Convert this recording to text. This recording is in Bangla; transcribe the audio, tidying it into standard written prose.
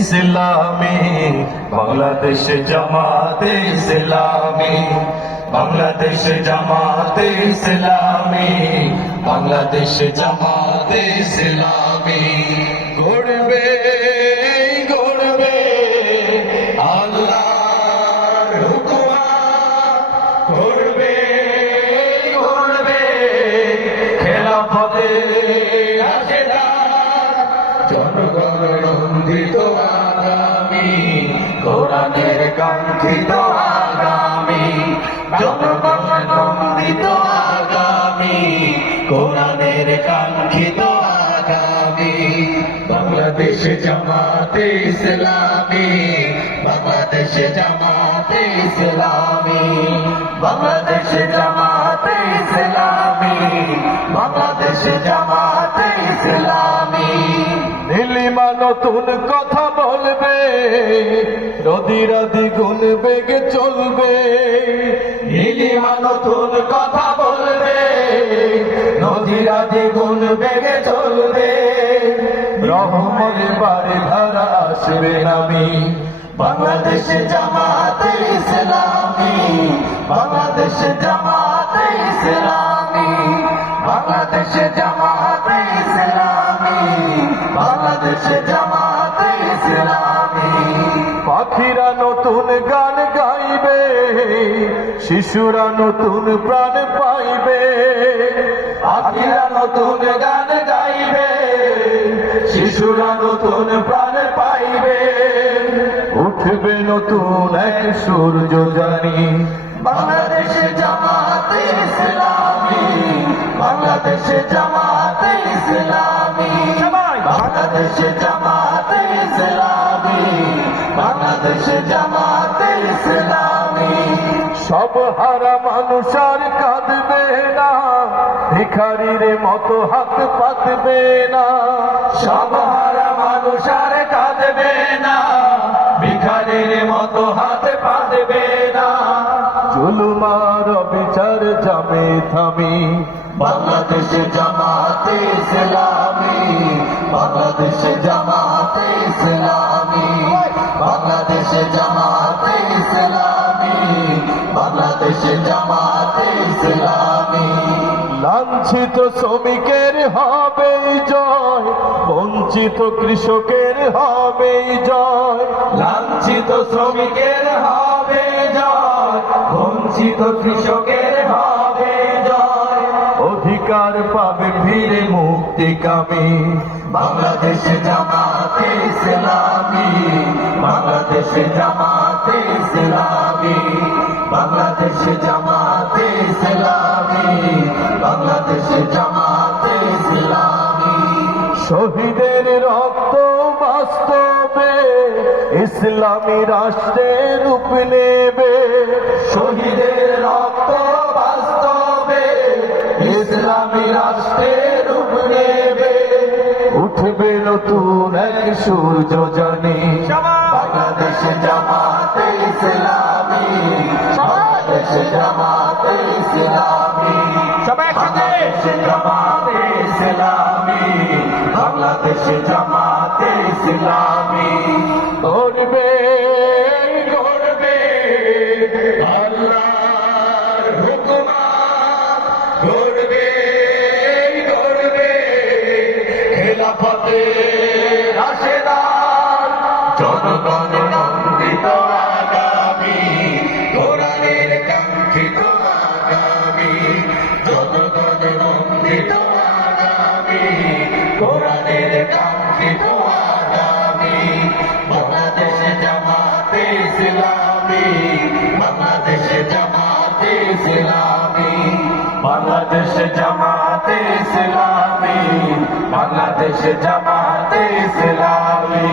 ইসলামী বাংলাদেশ জামাতে ইসলামী, বাংলাদেশ জামাতে ইসলামী, বাংলাদেশ জামাতে ইসলামী গড়বে গড়বে আল্লাহর হুকুমে, গড়বে গড়বে খেলাফতে রাশেদার, জনগণ নন্দিত আগামী, কোরআনের কাঙ্ক্ষিত আগামী, জনগণ নন্দিত আগামী, কোরআনের কাঙ্ক্ষিত আগামী। বাংলাদেশ জামাতে ইসলামী, বাংলাদেশ জামাতে ইসলামী, বাংলাদেশ জামাতে ইসলামী, বাংলাদেশ জামাতে ইসলামী। নীলিমা নতুন কথা বলবে, নদীরা দ্বিগুণ বেগে চলবে, নীলিমা নতুন কথা বলবে, নদীরা দ্বিগুণ বেগে চলবে, রহমতের বাড়ি ধারা আসবে নামি। বাংলাদেশ জামাতে ইসলামী, বাংলাদেশ জামাতে ইসলামী, বাংলাদেশ জামাতে ইসলামী, বাংলাদেশ জামাতে ইসলামী। পাখিরা নতুন গান গাইবে, শিশুরা নতুন প্রাণ পাইবে, পাখিরা নতুন গান গাইবে, শিশুরা নতুন প্রাণ পাইবে, উঠবে নতুন এক সূর্য জানি। বাংলাদেশ জামাতে ইসলামী, বাংলাদেশ জামাতে ইসলামী, বাংলাদেশ জামাতে ইসলামী, বাংলাদেশ জামাতে ইসলামী। সব হারা মানুষ আর কাঁদবে না, ভিখারির মতো হাত পাতবে না, সব হারা মানুষ আর কাঁদবে না, ভিখারির মতো হাত পাতবে না, জুলুমার বিচার যাবে থামি। বাংলাদেশ জামাতে ইসলামী, বাংলাদেশ জামাতে ইসলামী, বাংলাদেশ জামাতে ইসলামী, বাংলাদেশ জামাতে ইসলামী। লাঞ্ছিত শ্রমিকের হবে জয়, বঞ্চিত কৃষকের হবে জয়, লাঞ্ছিত শ্রমিকের হবে জয়, বঞ্চিত কৃষকের হবে জয়, অধিকার পাবে ফিরে মুক্তিকামী। বাংলাদেশ জামাতে ইসলামী, বাংলাদেশ জামাতে ইসলামী, বাংলাদেশ জামাতে ইসলামী, বাংলাদেশ জামাতে ইসলামী। শহীদের রক্ত বাস্তবে ইসলামী রাষ্ট্রের রূপ নেবে, শহীদের রক্ত বাস্তবে ইসলামী রাষ্ট্রের রূপ নেবে, উঠবে নতুন এক সূর্য জানি। বাংলাদেশ জামাতে ইসলামী, বাংলাদেশ জামাতে ইসলামী, বাংলাদেশ জামাতে ইসলামী, বাংলাদেশ জামাতে ইসলামী। গড়বে গড়বে আল্লাহর হুকুমে, গড়বে গড়বে খেলাফতে রাশেদার, জনগণ নন্দিত আগামী, কোরআনের কাঙ্ক্ষিত আগামী, জনগণ নন্দিত আগামী, কোরআনের কাঙ্ক্ষিত আগামী। বাংলাদেশ জামাতে ইসলামী, বাংলাদেশ জামাতে ইসলামী, বাংলাদেশ জামাতে ইসলামী, বাংলাদেশ জামাতে ইসলামী।